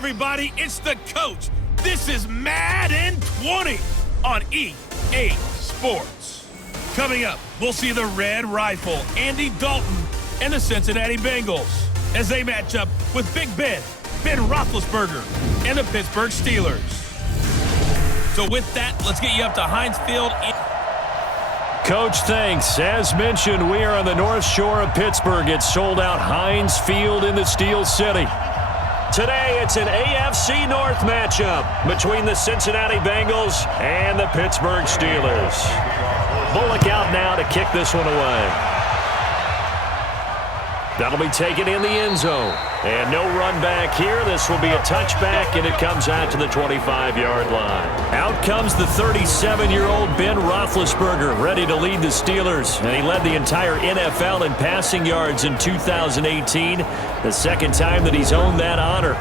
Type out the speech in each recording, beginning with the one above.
everybody, it's the coach. This is Madden 20 on EA Sports. Coming up, we'll see the Red Rifle, Andy Dalton, and the Cincinnati Bengals as they match up with Big Ben Roethlisberger, and the Pittsburgh Steelers. So with that, let's get you up to Heinz Field. Coach, thanks. As mentioned, we are on the North Shore of Pittsburgh. It's sold out Heinz Field in the Steel City. Today, it's an AFC North matchup between the Cincinnati Bengals and the Pittsburgh Steelers. Bullock out now to kick this one away. That'll be taken in the end zone. And no run back here. This will be a touchback, and it comes out to the 25-yard line. Out comes the 37-year-old Ben Roethlisberger, ready to lead the Steelers. And he led the entire NFL in passing yards in 2018, the second time that he's owned that honor.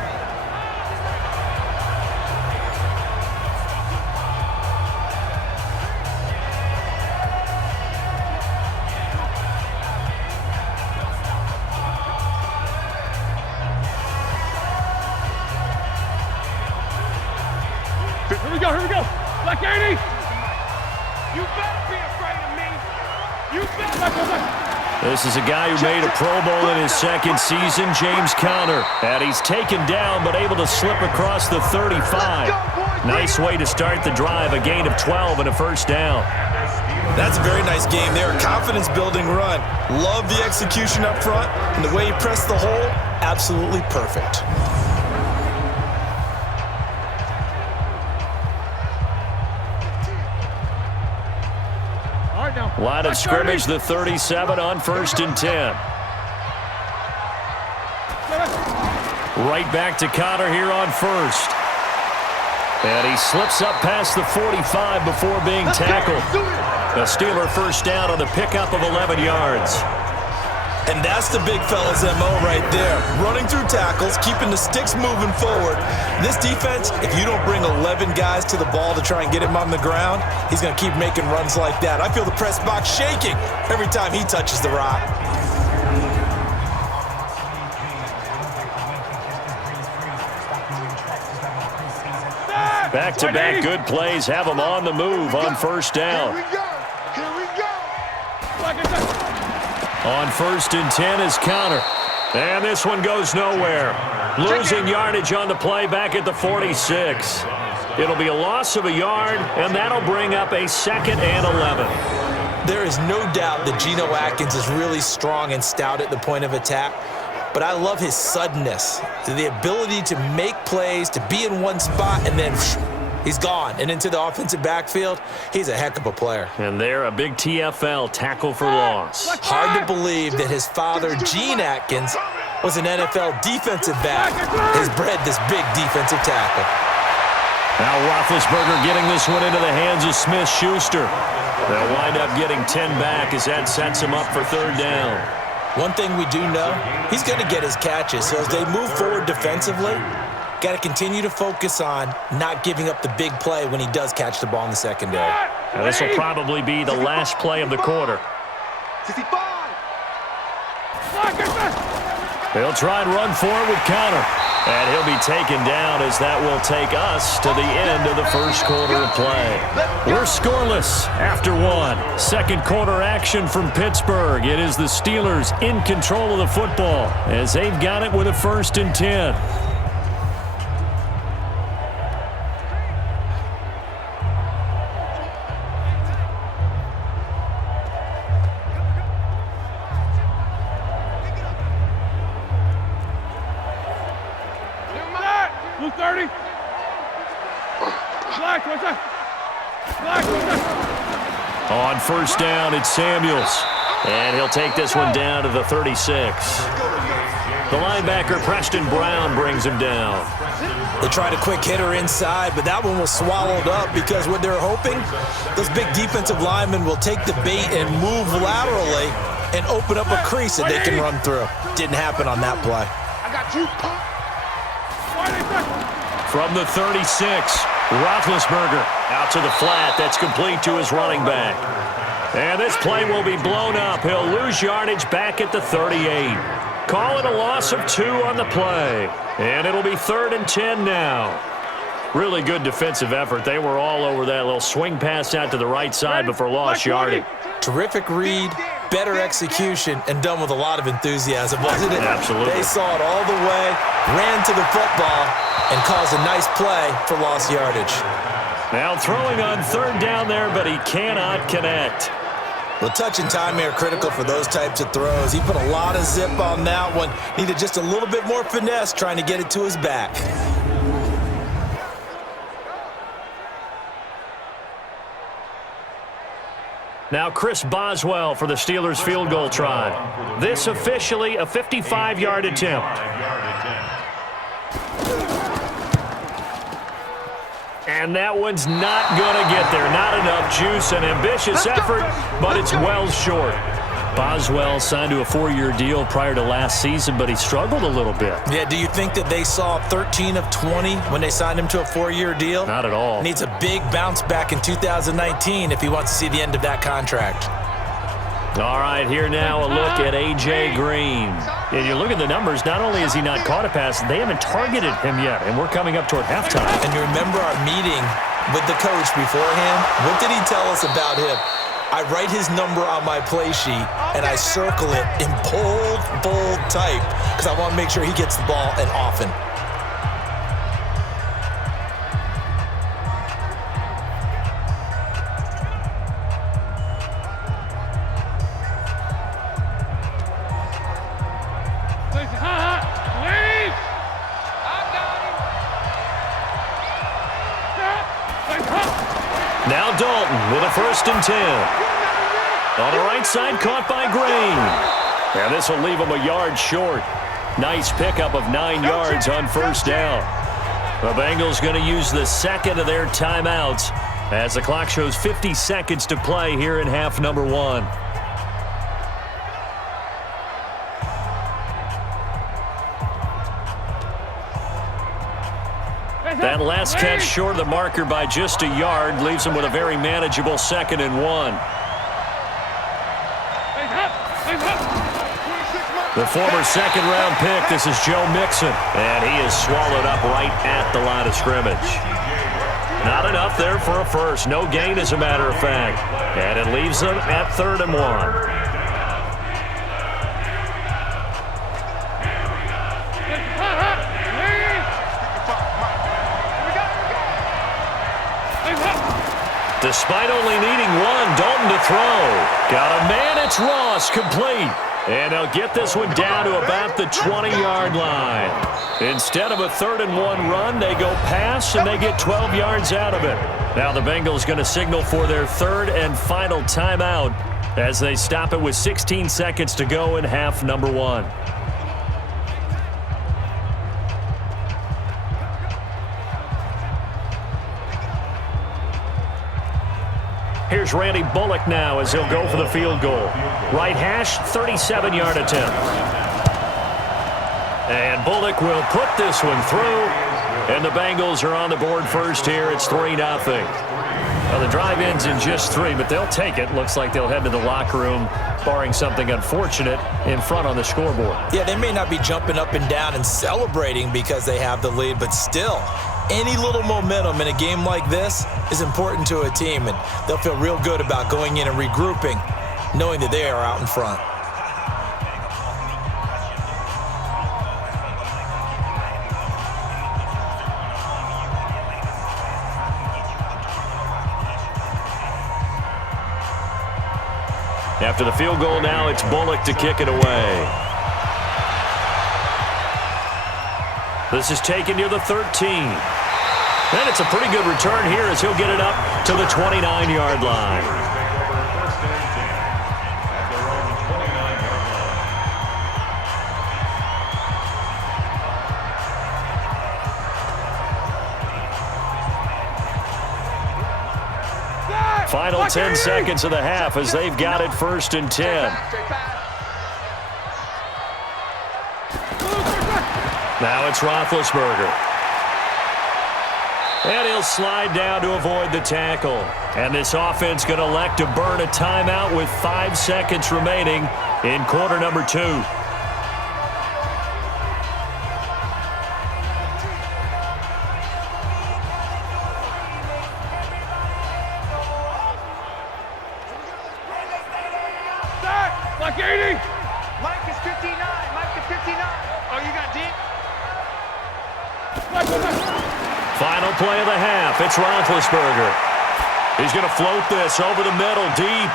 Here we go. Black 80. You better be afraid of me. You better. This is a guy who made a Pro Bowl in his second season, James Conner. And he's taken down but able to slip across the 35. Nice way to start the drive, a gain of 12 and a first down. That's a very nice game there. Confidence-building run. Love the execution up front, and the way he pressed the hole, absolutely perfect. Line of scrimmage, the 37 on 1st and 10. Right back to Conner here on 1st. And he slips up past the 45 before being tackled. A Steeler first down on the pickup of 11 yards. And that's the big fella's MO right there. Running through tackles, keeping the sticks moving forward. This defense, if you don't bring 11 guys to the ball to try and get him on the ground, he's going to keep making runs like that. I feel the press box shaking every time he touches the rock. Back-to-back good plays have him on the move on first down. Here we go. On 1st and 10 is Conner. And this one goes nowhere. Losing yardage on the play back at the 46. It'll be a loss of a yard, and that'll bring up a 2nd and 11. There is no doubt that Geno Atkins is really strong and stout at the point of attack. But I love his suddenness, the ability to make plays, to be in one spot, and then he's gone. And into the offensive backfield, he's a heck of a player. And there, a big TFL, tackle for loss. Hard to believe that his father, Gene Atkins, was an NFL defensive back. Has bred this big defensive tackle. Now Roethlisberger getting this one into the hands of Smith-Schuster. They'll wind up getting 10 back as that sets him up for 3rd down. One thing we do know, he's going to get his catches. So as they move forward defensively, got to continue to focus on not giving up the big play when he does catch the ball in the secondary. Now this will probably be the last play of the quarter. 65. They'll try and run forward with Conner. And he'll be taken down as that will take us to the end of the first quarter of play. We're scoreless after one. Second quarter action from Pittsburgh. It is the Steelers in control of the football as they've got it with a 1st and 10. Blue 30. Black, what's that? Black, what's that? On 1st down, it's Samuels. And he'll take this one down to the 36. The linebacker, Preston Brown, brings him down. They tried a quick hitter inside, but that one was swallowed up because what they're hoping, those big defensive linemen will take the bait and move laterally and open up a crease that they can run through. Didn't happen on that play. I got you. From the 36, Roethlisberger out to the flat. That's complete to his running back. And this play will be blown up. He'll lose yardage back at the 38. call it a loss of 2 on the play. And it'll be 3rd and 10 now. Really good defensive effort. They were all over that little swing pass out to the right side before lost yardage. Terrific read, better execution, and done with a lot of enthusiasm, wasn't it? Absolutely. They saw it all the way, ran to the football, and caused a nice play for lost yardage. Now throwing on 3rd down there, but he cannot connect. Well, touch and timing are critical for those types of throws. He put a lot of zip on that one. Needed just a little bit more finesse trying to get it to his back. Now Chris Boswell for the Steelers field goal try. This officially a 55-yard attempt. And that one's not going to get there. Not enough juice. An ambitious effort, but it's well short. Boswell signed to a 4-year deal prior to last season, but he struggled a little bit. Yeah, do you think that they saw 13 of 20 when they signed him to a 4-year deal? Not at all. Needs a big bounce back in 2019 if he wants to see the end of that contract. All right, here now a look at A.J. Green. And you look at the numbers, not only has he not caught a pass, they haven't targeted him yet, and we're coming up toward halftime. And you remember our meeting with the coach beforehand? What did he tell us about him? I write his number on my play sheet, and I circle it in bold type because I want to make sure he gets the ball and often. Now Dalton with a 1st and 10. On the right side, caught by Green. And this will leave him a yard short. Nice pickup of 9 yards on 1st down. The Bengals going to use the 2nd of their timeouts as the clock shows 50 seconds to play here in half number 1. That last catch short of the marker by just a yard leaves him with a very manageable 2nd and 1. The former 2nd-round pick, this is Joe Mixon, and he is swallowed up right at the line of scrimmage. Not enough there for a first. No gain, as a matter of fact. And it leaves them at 3rd and 1. Despite only needing 1, Dalton to throw. Got a man, it's Ross, complete. And they'll get this one down to about the 20-yard line. Instead of a 3rd and 1 run, they go pass, and they get 12 yards out of it. Now the Bengals going to signal for their 3rd and final timeout as they stop it with 16 seconds to go in half number 1. Here's Randy Bullock now as he'll go for the field goal. Right hash, 37-yard attempt. And Bullock will put this one through. And the Bengals are on the board first here. It's 3-0. Well, the drive ends in just 3, but they'll take it. Looks like they'll head to the locker room, barring something unfortunate, in front on the scoreboard. Yeah, they may not be jumping up and down and celebrating because they have the lead, but still, any little momentum in a game like this is important to a team, and they'll feel real good about going in and regrouping, knowing that they are out in front. After the field goal now, it's Bullock to kick it away. This is taken near the 13. And it's a pretty good return here as he'll get it up to the 29-yard line. Final 10 seconds of the half as they've got it 1st and 10. Now it's Roethlisberger. And he'll slide down to avoid the tackle. And this offense going to elect to burn a timeout with 5 seconds remaining in quarter number 2. Like 80. Mike is 59. Mike is 59. Oh, you got deep? Final play of the half. It's Roethlisberger. He's going to float this over the middle, deep.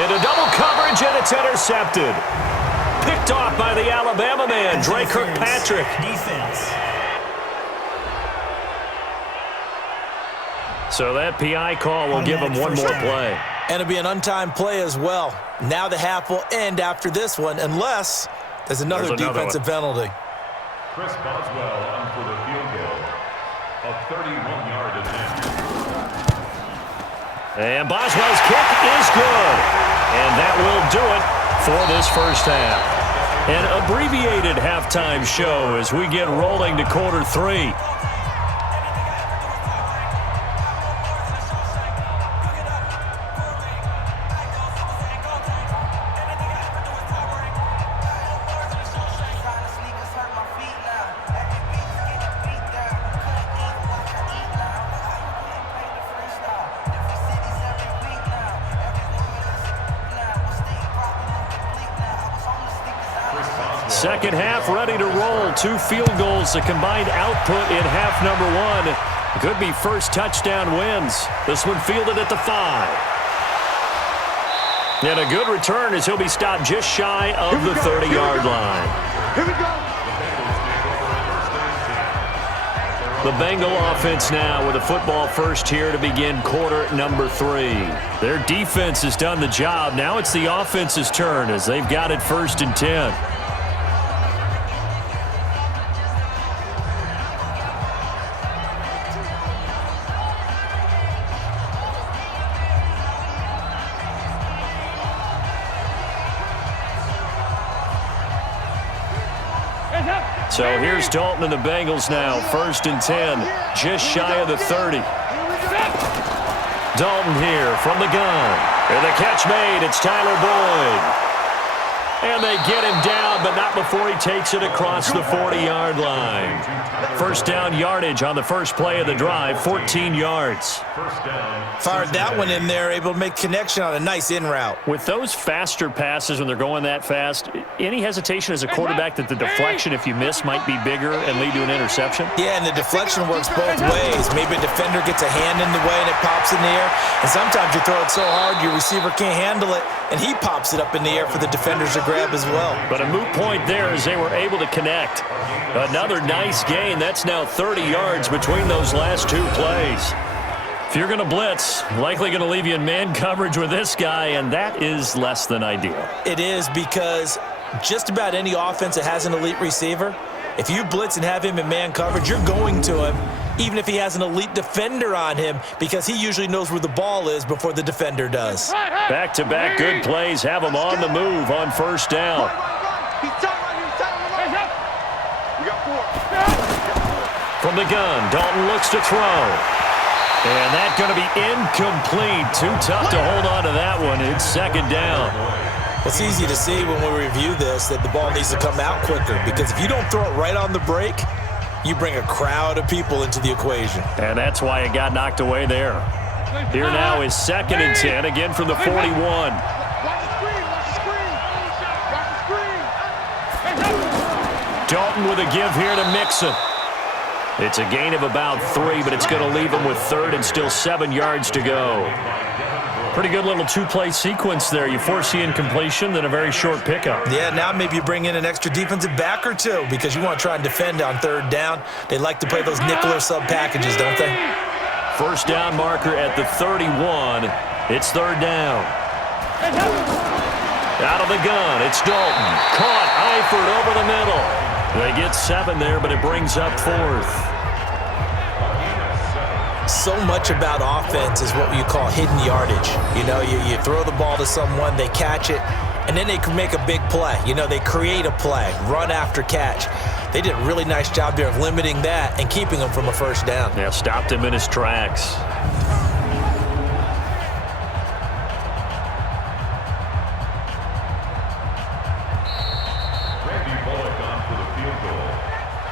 Into double coverage, and it's intercepted. Picked off by the Alabama man, Dre Kirkpatrick. Defense. So that PI call will give him one more play. And it'll be an untimed play as well. Now the half will end after this one, unless there's another defensive penalty. Chris Boswell on for the field goal. A 31-yard attempt. And Boswell's kick is good. And that will do it for this first half. An abbreviated halftime show as we get rolling to quarter three. Second half ready to roll. 2 field goals, the combined output in half number 1. Could be first touchdown wins. This one fielded at the 5. And a good return as he'll be stopped just shy of the 30-yard line. Here we go. The Bengal offense now with a football first here to begin quarter number 3. Their defense has done the job. Now it's the offense's turn as they've got it 1st and 10. So here's Dalton and the Bengals now, 1st and 10, just shy of the 30. Dalton here from the gun. And the catch made, it's Tyler Boyd. And they get him down, but not before he takes it across the 40-yard line. First down yardage on the first play of the drive, 14 yards. Fired that one in there, able to make connection on a nice in route. With those faster passes when they're going that fast, any hesitation as a quarterback that the deflection, if you miss, might be bigger and lead to an interception? Yeah, and the deflection works both ways. Maybe a defender gets a hand in the way and it pops in the air. And sometimes you throw it so hard your receiver can't handle it, and he pops it up in the air for the defenders to grab as well. But a moot point there as they were able to connect. Another nice gain. That's now 30 yards between those last 2 plays. If you're going to blitz, likely going to leave you in man coverage with this guy, and that is less than ideal. It is, because just about any offense that has an elite receiver, if you blitz and have him in man coverage, you're going to him, even if he has an elite defender on him, because he usually knows where the ball is before the defender does. Back-to-back good plays have him on the move on first down. From the gun, Dalton looks to throw. And that's going to be incomplete. Too tough to hold on to that one. It's second down. It's easy to see when we review this that the ball needs to come out quicker, because if you don't throw it right on the break, you bring a crowd of people into the equation. And that's why it got knocked away there. Here now is 2nd and 10, again from the 41. Dalton with a give here to Mixon. It's a gain of about 3, but it's going to leave him with 3rd and still 7 yards to go. Pretty good little 2-play sequence there. You force the incompletion, then a very short pickup. Yeah, now maybe you bring in an extra defensive back or 2 because you want to try and defend on 3rd down. They like to play those nickel or sub packages, don't they? First down marker at the 31. It's 3rd down. Out of the gun, it's Dalton. Caught, Eifert over the middle. They get 7 there, but it brings up 4th. So much about offense is what you call hidden yardage. You know, you throw the ball to someone, they catch it, and then they can make a big play. You know, they create a play, run after catch. They did a really nice job there of limiting that and keeping him from a first down. Yeah, stopped him in his tracks.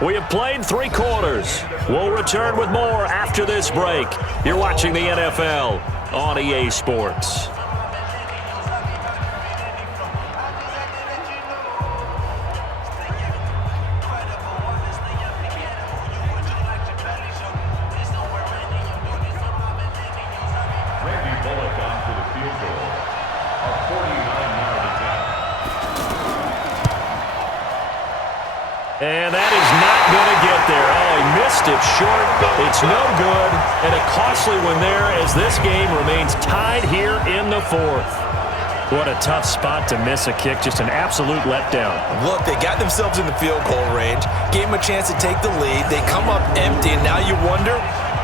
We have played 3 quarters. We'll return with more after this break. You're watching the NFL on EA Sports. And that is not going to get there. Oh, he missed it short. It's no good. And a costly one there as this game remains tied here in the fourth. What a tough spot to miss a kick. Just an absolute letdown. Look, they got themselves in the field goal range, gave them a chance to take the lead. They come up empty, and now you wonder,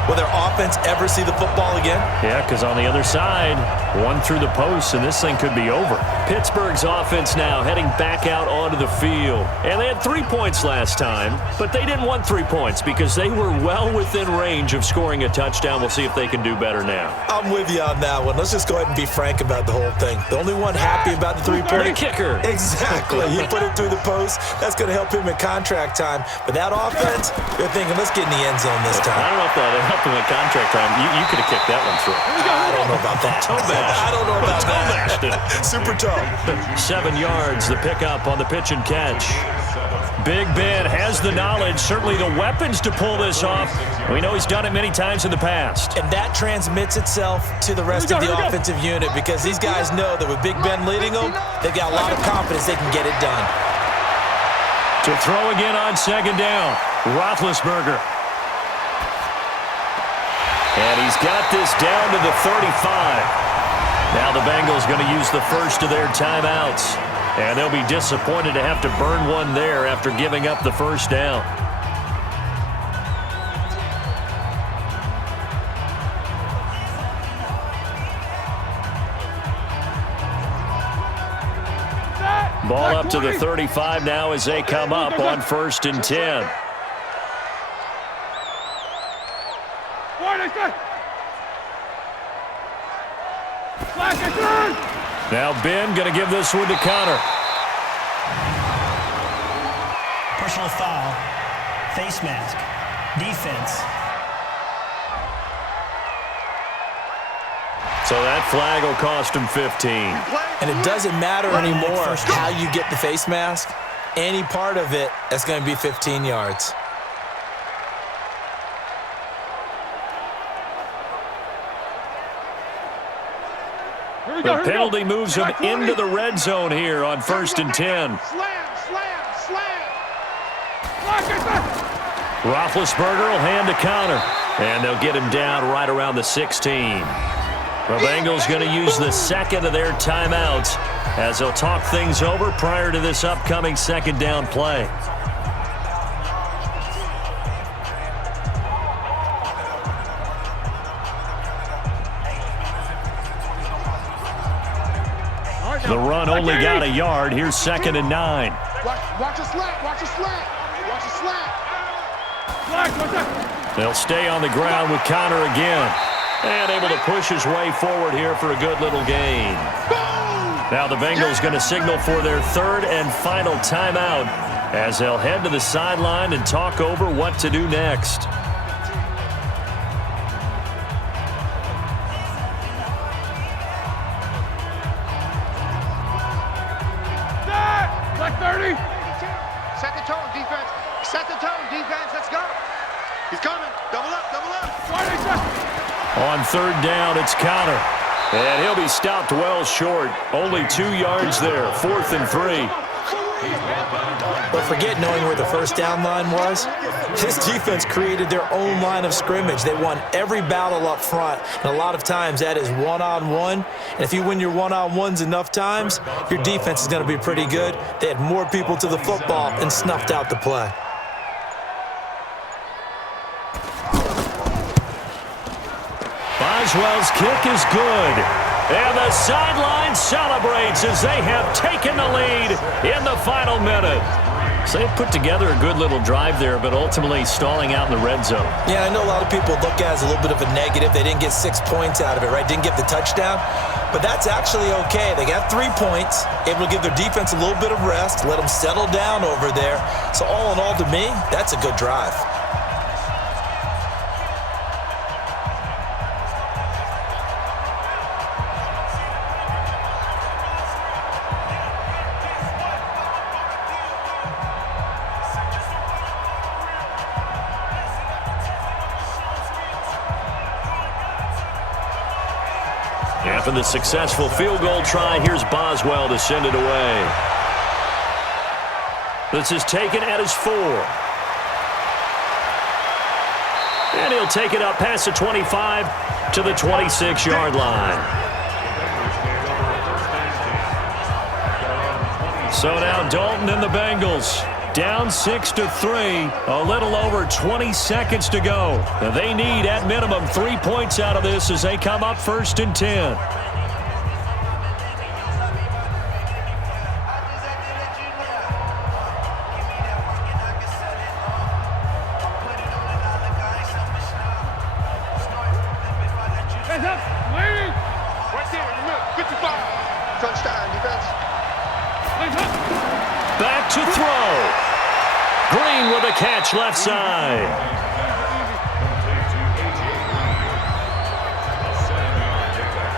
will their offense ever see the football again? Yeah, because on the other side, one through the post, and this thing could be over. Pittsburgh's offense now heading back out onto the field. And they had 3 points last time, but they didn't want 3 points because they were well within range of scoring a touchdown. We'll see if they can do better now. I'm with you on that one. Let's just go ahead and be frank about the whole thing. The only one happy about the three-point The kicker. Exactly. He put it through the post. That's going to help him in contract time. But that offense, they're thinking, let's get in the end zone this time. I don't know if that helped him in contract time. You could have kicked that one through. I don't know about that. I don't know about that. Super tough. 7 yards, the pickup on the pitch and catch. Big Ben has the knowledge, certainly the weapons to pull this off. We know he's done it many times in the past. And that transmits itself to the rest of the offensive unit because these guys know that with Big Ben leading them, they've got a lot of confidence they can get it done. To throw again on second down, Roethlisberger. And he's got this down to the 35. Now the Bengals going to use the first of their timeouts. And they'll be disappointed to have to burn one there after giving up the first down. Ball up to the 35 now as they come up on 1st and 10. Now Ben going to give this one to Connor. Personal foul, face mask, defense. So that flag will cost him 15. And it doesn't matter anymore how you get the face mask. Any part of it, that's going to be 15 yards. The penalty moves him into the red zone here on 1st and 10. Roethlisberger will hand to Connor. And they'll get him down right around the 16. The Bengals going to use the second of their timeouts as they'll talk things over prior to this upcoming second down play. The run only got a yard. Here's 2nd and 9. Watch a slant. Watch a slant. Watch a slant. They'll stay on the ground with Connor again. And able to push his way forward here for a good little gain. Now the Bengals going to signal for their 3rd and final timeout as they'll head to the sideline and talk over what to do next. Black 30. Set the tone, defense. Set the tone, defense. Let's go. He's coming. Double up, double up. On 3rd down, it's Connor. And he'll be stopped well short. Only 2 yards there. 4th and 3. But forget knowing where the first down line was. This defense created their own line of scrimmage. They won every battle up front. And a lot of times that is one-on-one. And if you win your one-on-ones enough times, your defense is going to be pretty good. They had more people to the football and snuffed out the play. Boswell's kick is good. And the sideline celebrates as they have taken the lead in the final minute. So they put together a good little drive there, but ultimately stalling out in the red zone. Yeah, I know a lot of people look at it as a little bit of a negative. They didn't get 6 points out of it, right? Didn't get the touchdown. But that's actually okay. They got 3 points, able to give their defense a little bit of rest, let them settle down over there. So all in all, to me, that's a good drive. After the successful field goal try, here's Boswell to send it away. This is taken at his 4. And he'll take it up past the 25 to the 26-yard line. So now Dalton and the Bengals down 6-3, a little over 20 seconds to go. And they need, at minimum, 3 points out of this as they come up 1st and 10. Hands up, ladies! Right there, in the middle, 55. Touchdown, defense. Hands up. Back to throw. Green with a catch left side. Complete to A.J. Green. A 7-yard pickup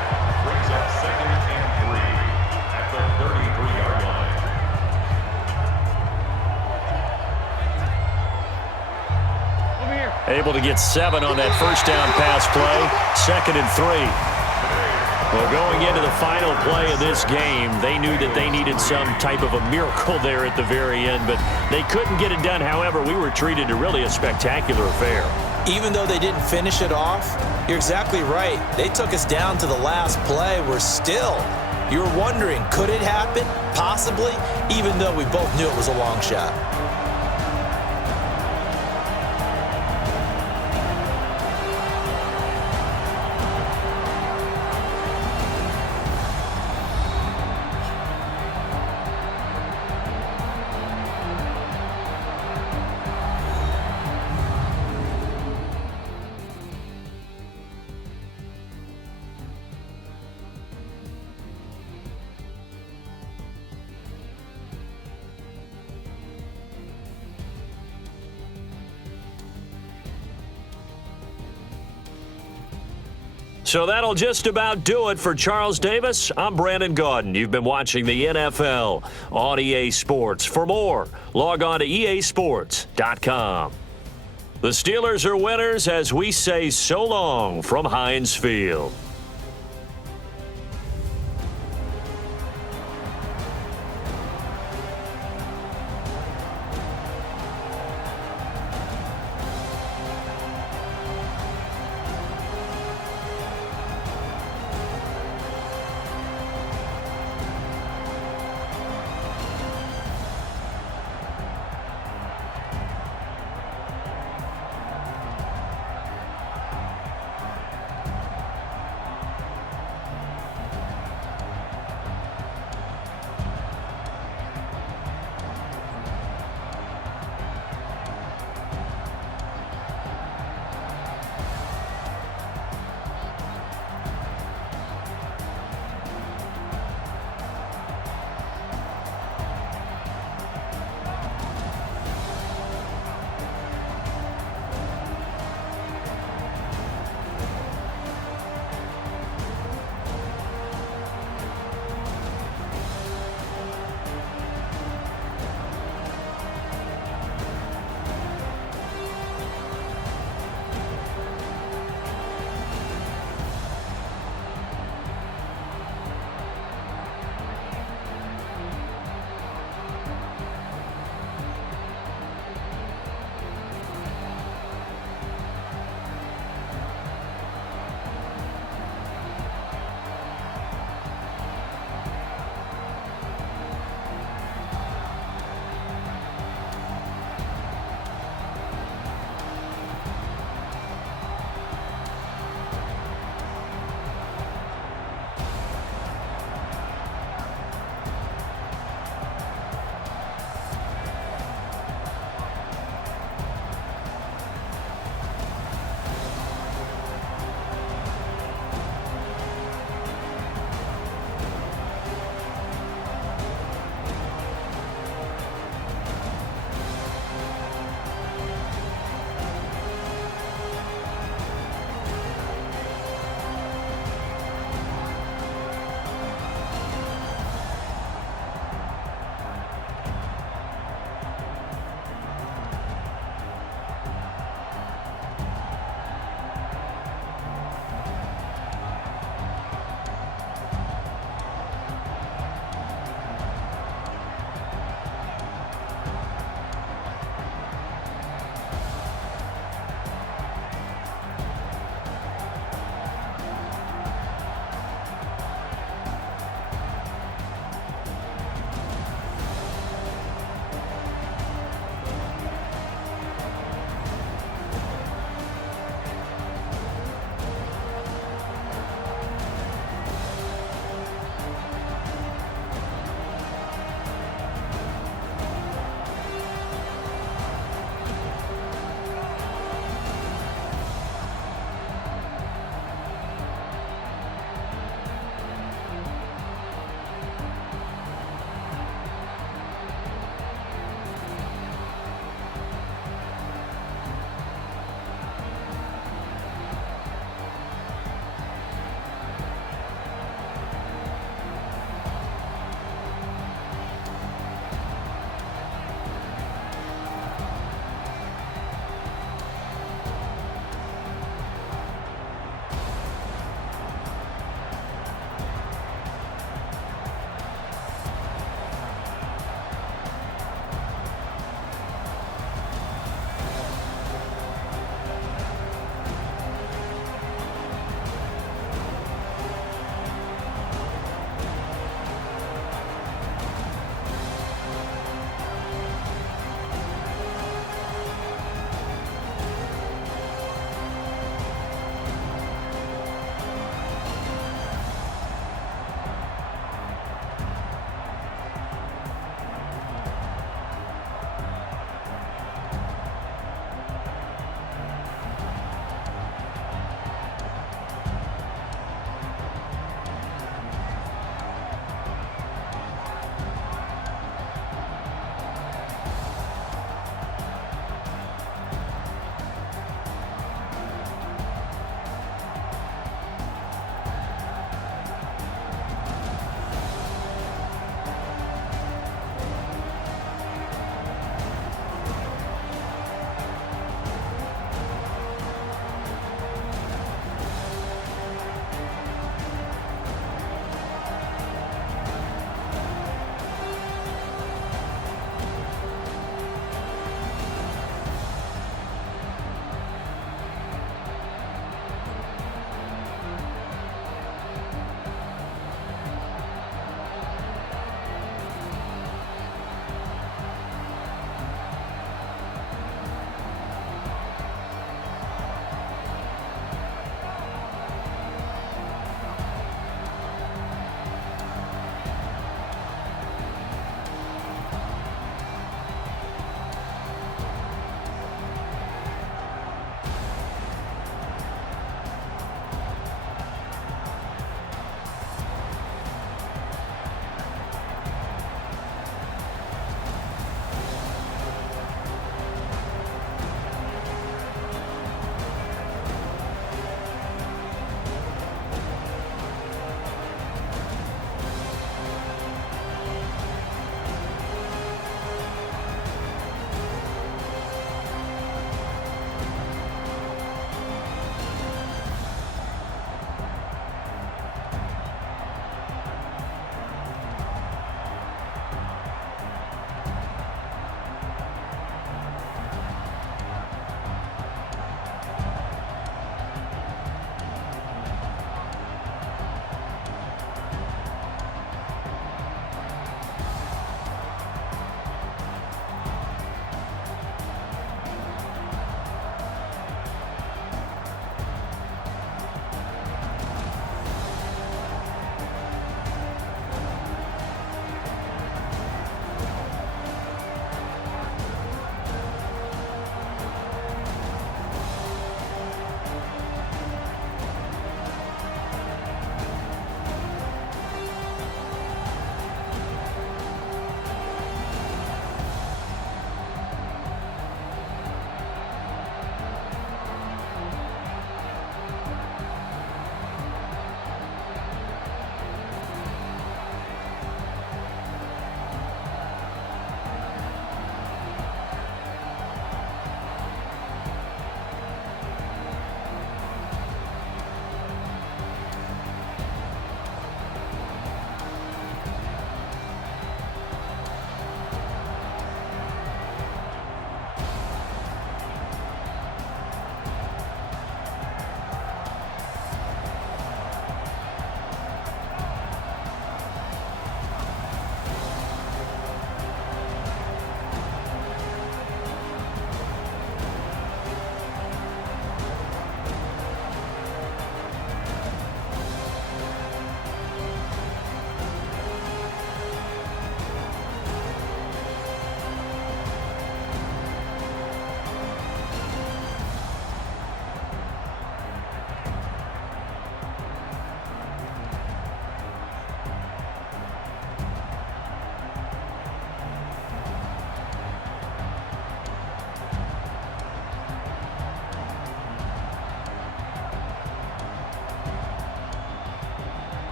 brings up 2nd and 3 at the 33-yard line. Over here. Able to get 7 on that first down pass play. 2nd and 3. Well, going into the final play of this game, they knew that they needed some type of a miracle there at the very end, but they couldn't get it done. However, we were treated to really a spectacular affair. Even though they didn't finish it off, you're exactly right. They took us down to the last play. You're wondering, could it happen? Possibly, even though we both knew it was a long shot. So that'll just about do it for Charles Davis. I'm Brandon Gaudin. You've been watching the NFL on EA Sports. For more, log on to easports.com. The Steelers are winners as we say so long from Heinz Field.